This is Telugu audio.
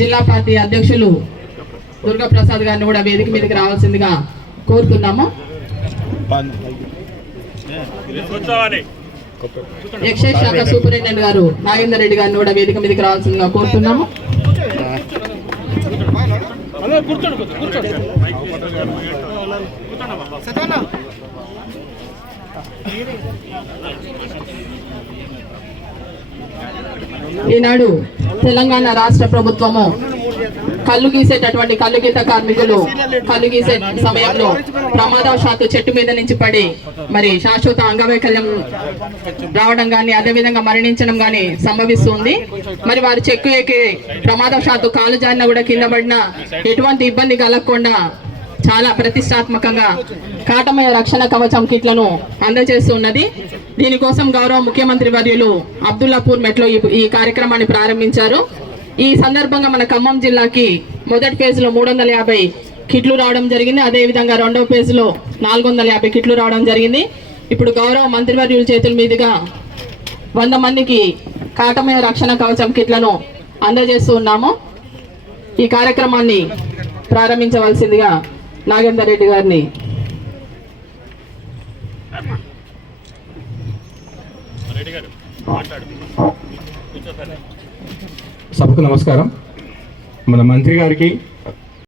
జిల్లా పార్టీ అధ్యక్షులు దుర్గాప్రసాద్ గారిని కూడా వేదిక మీదకి రావాల్సిందిగా కోరుతున్నాము. కూర్చోవాలి ఎక్సైజ్ శాఖ సూపరింటెండెంట్ గారు నాగేందర్ రెడ్డి గారిని కూడా వేదిక మీదకి రావాల్సిందిగా కోరుతున్నాము. ఈనాడు తెలంగాణ రాష్ట్ర ప్రభుత్వము కళ్ళు గీసేటటువంటి కళ్ళు గీత కార్మికులు కళ్ళు గీసే సమయంలో ప్రమాదవశాత్తు చెట్టు మీద నుంచి పడి మరి శాశ్వత అంగవైకల్యం రావడం కానీ అదేవిధంగా మరణించడం కానీ సంభవిస్తుంది. మరి వారు చెక్కు ఎక్కి ప్రమాదవశాత్తు కాలు జారిన కూడా కింద పడిన ఎటువంటి ఇబ్బంది కలగకుండా చాలా ప్రతిష్టాత్మకంగా కాటమయ రక్షణ కవచం కిట్లను అందజేస్తున్నది. దీనికోసం గౌరవ ముఖ్యమంత్రి వర్యులు అబ్దుల్లాపూర్ మెట్లో ఈ- కార్యక్రమాన్ని ప్రారంభించారు. ఈ సందర్భంగా మన ఖమ్మం జిల్లాకి మొదటి ఫేజ్లో మూడు వందల యాభై కిట్లు రావడం జరిగింది. అదేవిధంగా రెండవ ఫేజ్లో నాలుగు వందల యాభై కిట్లు రావడం జరిగింది. ఇప్పుడు గౌరవ మంత్రివర్యుల చేతుల మీదుగా వంద మందికి కాటమయ రక్షణ కవచం కిట్లను అందజేస్తూ ఉన్నాము. ఈ కార్యక్రమాన్ని ప్రారంభించవలసిందిగా నాగేందర్ రెడ్డి గారిని. సభకు నమస్కారం. మన మంత్రి గారికి